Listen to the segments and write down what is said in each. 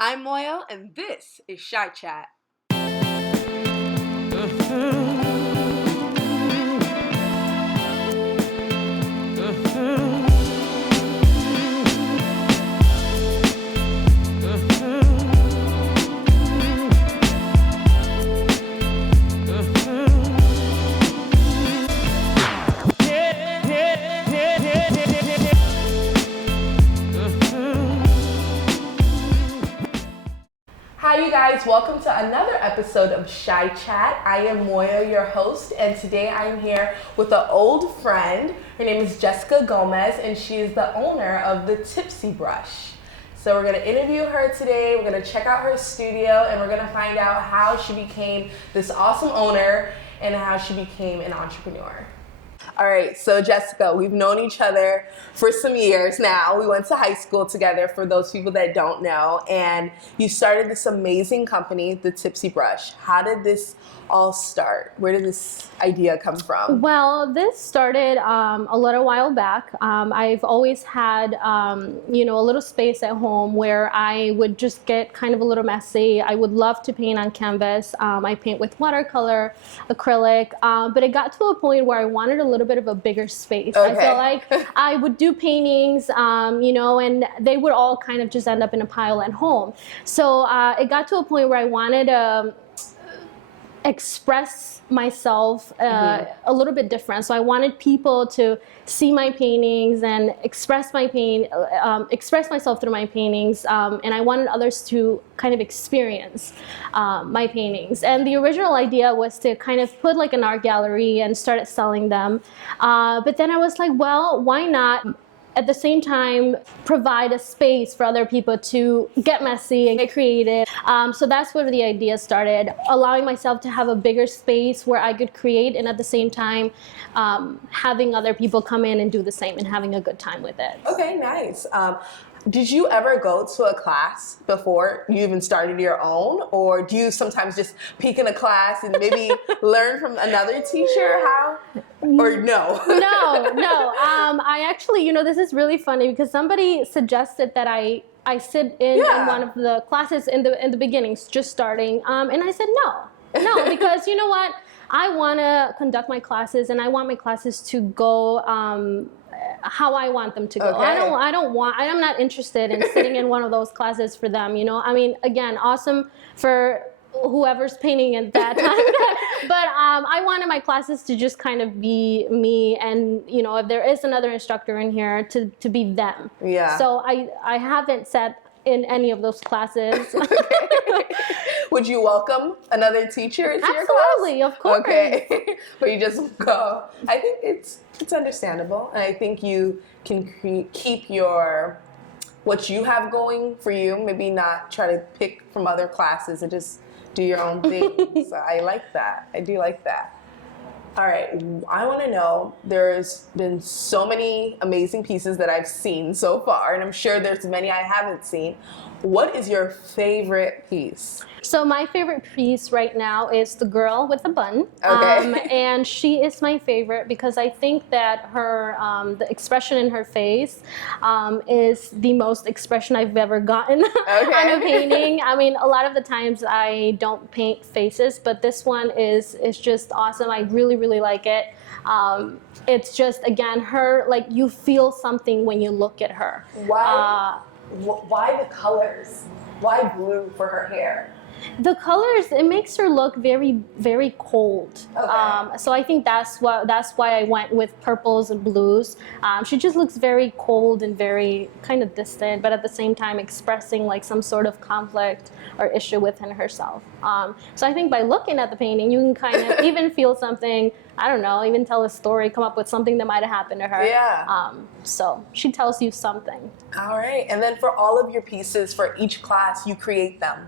I'm Moyo, and this is Shy Chat. Hi you guys, welcome to another episode of Shy Chat. I am Moyo, your host, and today I am here with an old friend. Her name is Jessica Gomez, and she is the owner of the Tipsy Brush. So we're gonna interview her today, we're gonna check out her studio, and we're gonna find out how she became this awesome owner and how she became an entrepreneur. All right, so Jessica, we've known each other for some years now. We went to high school together, for those people that don't know, and you started this amazing company, the Tipsy Brush. How did this all start? Where did this idea come from? Well, this started a little while back. I've always had, a little space at home where I would just get kind of a little messy. I would love to paint on canvas. I paint with watercolor, acrylic, but it got to a point where I wanted a little bit of a bigger space. Okay. I felt like I would do paintings, and they would all kind of just end up in a pile at home. So it got to a point where I wanted to express myself a little bit different. So I wanted people to see my paintings and express myself through my paintings, and I wanted others to kind of experience my paintings. And the original idea was to kind of put like an art gallery and started selling them. But then I was like, well, why not at the same time provide a space for other people to get messy and get creative. So that's where the idea started, allowing myself to have a bigger space where I could create, and at the same time having other people come in and do the same and having a good time with it. Okay, nice. Did you ever go to a class before you even started your own, or do you sometimes just peek in a class and maybe learn from another teacher how, or no? No. I actually, this is really funny because somebody suggested that I sit in one of the classes in the beginnings, just starting, and I said no, because you know what? I want to conduct my classes, and I want my classes to go how I want them to go. Okay. I'm not interested in sitting in one of those classes for them, I mean, again, awesome for whoever's painting at that time. But I wanted my classes to just kind of be me, and if there is another instructor in here, to be them. Yeah. So I haven't sat in any of those classes. Would you welcome another teacher into your class? Absolutely, of course. Okay, but you just go. I think it's understandable, and I think you can keep what you have going for you. Maybe not try to pick from other classes and just do your own thing. So I like that. I do like that. All right, I want to know, there's been so many amazing pieces that I've seen so far, and I'm sure there's many I haven't seen. What is your favorite piece? So my favorite piece right now is the girl with the bun. Okay. And she is my favorite because I think that her, the expression in her face is the most expression I've ever gotten on a painting. I mean, a lot of the times I don't paint faces, but this one is just awesome. I really, really like it. It's just, again, her, like, you feel something when you look at her. Why the colors? Why blue for her hair? The colors, it makes her look very, very cold. Okay. So I think that's why I went with purples and blues. She just looks very cold and very kind of distant, but at the same time expressing like some sort of conflict or issue within herself. So I think by looking at the painting, you can kind of even feel something, I don't know, even tell a story, come up with something that might have happened to her. Yeah. So she tells you something. All right. And then for all of your pieces, for each class, you create them,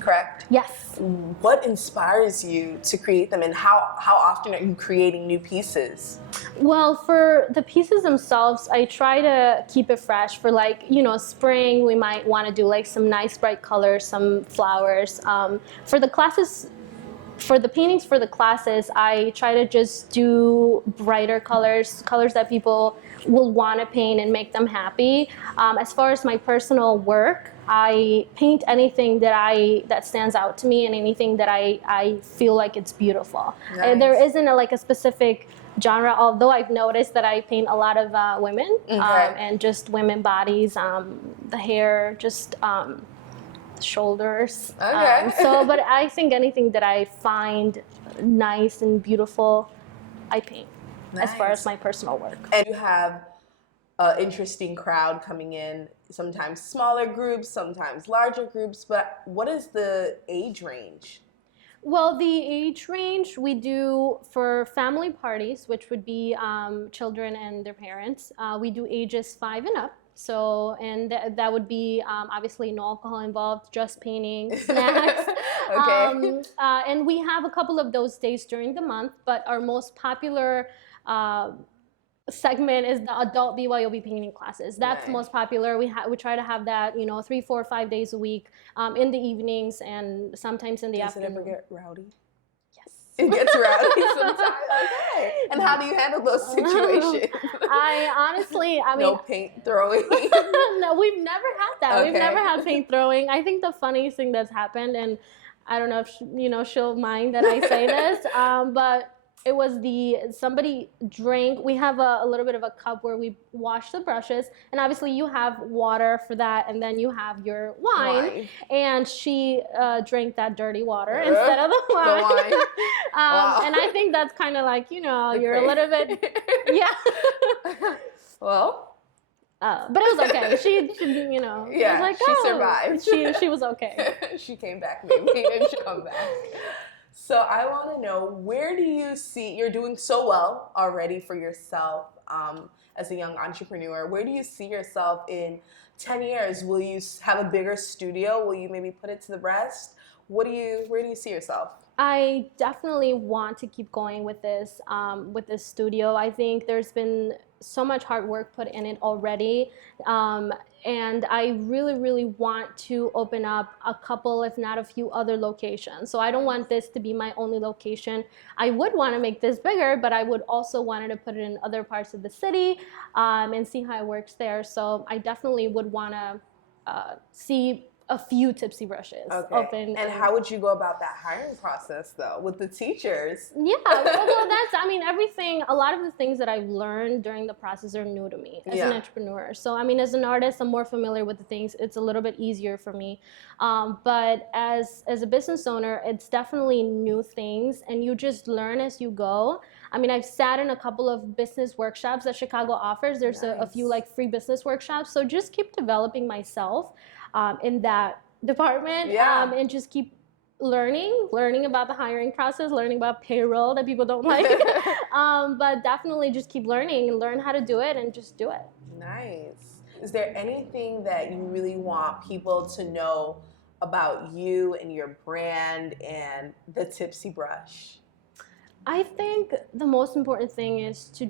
correct? Yes. What inspires you to create them, and how often are you creating new pieces? Well, for the pieces themselves, I try to keep it fresh. For like, spring, we might want to do like some nice bright colors, some flowers. For the classes, for the paintings for the classes, I try to just do brighter colors that people will want to paint and make them happy. As far as my personal work, I paint anything that stands out to me and anything that I feel like it's beautiful. Nice. There isn't a specific genre, although I've noticed that I paint a lot of women, and just women bodies, the hair, just shoulders. Okay. But I think anything that I find nice and beautiful, I paint. As far as my personal work. And you have an interesting crowd coming in, sometimes smaller groups, sometimes larger groups, but what is the age range? Well, the age range we do for family parties, which would be children and their parents, we do ages 5 and up. So, and that would be obviously no alcohol involved, just painting, snacks. Okay. And we have a couple of those days during the month, but our most popular segment is the adult BYOB painting classes. That's the most popular. We try to have that 3, 4, 5 days a week, in the evenings and sometimes in the afternoon. Does it ever get rowdy? Yes. It gets rowdy sometimes. Okay. And how do you handle those situations? I honestly, I mean, no paint throwing. No, we've never had that. Okay. We've never had paint throwing. I think the funniest thing that's happened, and I don't know if she'll mind that I say this, but it was somebody drank. We have a little bit of a cup where we wash the brushes, and obviously you have water for that, and then you have your wine. And she drank that dirty water instead of the wine. Wow. And I think that's kind of like, you're a little bit, yeah. Well. But it was okay. She yeah, was like, she survived. She was okay. She came back, maybe, and she'll come back. So I want to know, where do you see, you're doing so well already for yourself as a young entrepreneur. Where do you see yourself in 10 years? Will you have a bigger studio? Will you maybe put it to the rest? Where do you see yourself? I definitely want to keep going with this studio. I think there's been so much hard work put in it already. And I really, really want to open up a couple, if not a few other locations. So I don't want this to be my only location. I would want to make this bigger, but I would also want to put it in other parts of the city and see how it works there. So I definitely would want to see a few Tipsy Brushes open. And how would you go about that hiring process, though, with the teachers? Yeah, well, everything, a lot of the things that I've learned during the process are new to me as an entrepreneur. So, as an artist, I'm more familiar with the things. It's a little bit easier for me. But as a business owner, it's definitely new things, and you just learn as you go. I've sat in a couple of business workshops that Chicago offers. There's a few free business workshops. So just keep developing myself in that department, and just keep learning about the hiring process, learning about payroll that people don't like. But definitely just keep learning and learn how to do it and just do it. Nice. Is there anything that you really want people to know about you and your brand and the Tipsy Brush? I think the most important thing is to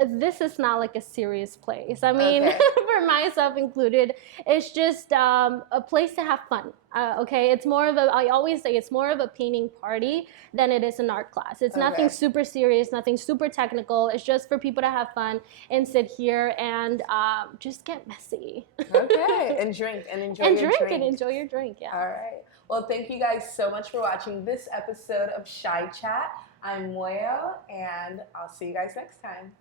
this is not like a serious place. For myself included, it's just a place to have fun. It's more of I always say it's more of a painting party than it is an art class. It's nothing super serious, nothing super technical. It's just for people to have fun and sit here and just get messy. And drink and enjoy your drink. And enjoy your drink, yeah. All right. Well, thank you guys so much for watching this episode of Shy Chat. I'm Moyo, and I'll see you guys next time.